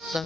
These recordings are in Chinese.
三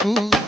ಪ್ರಭು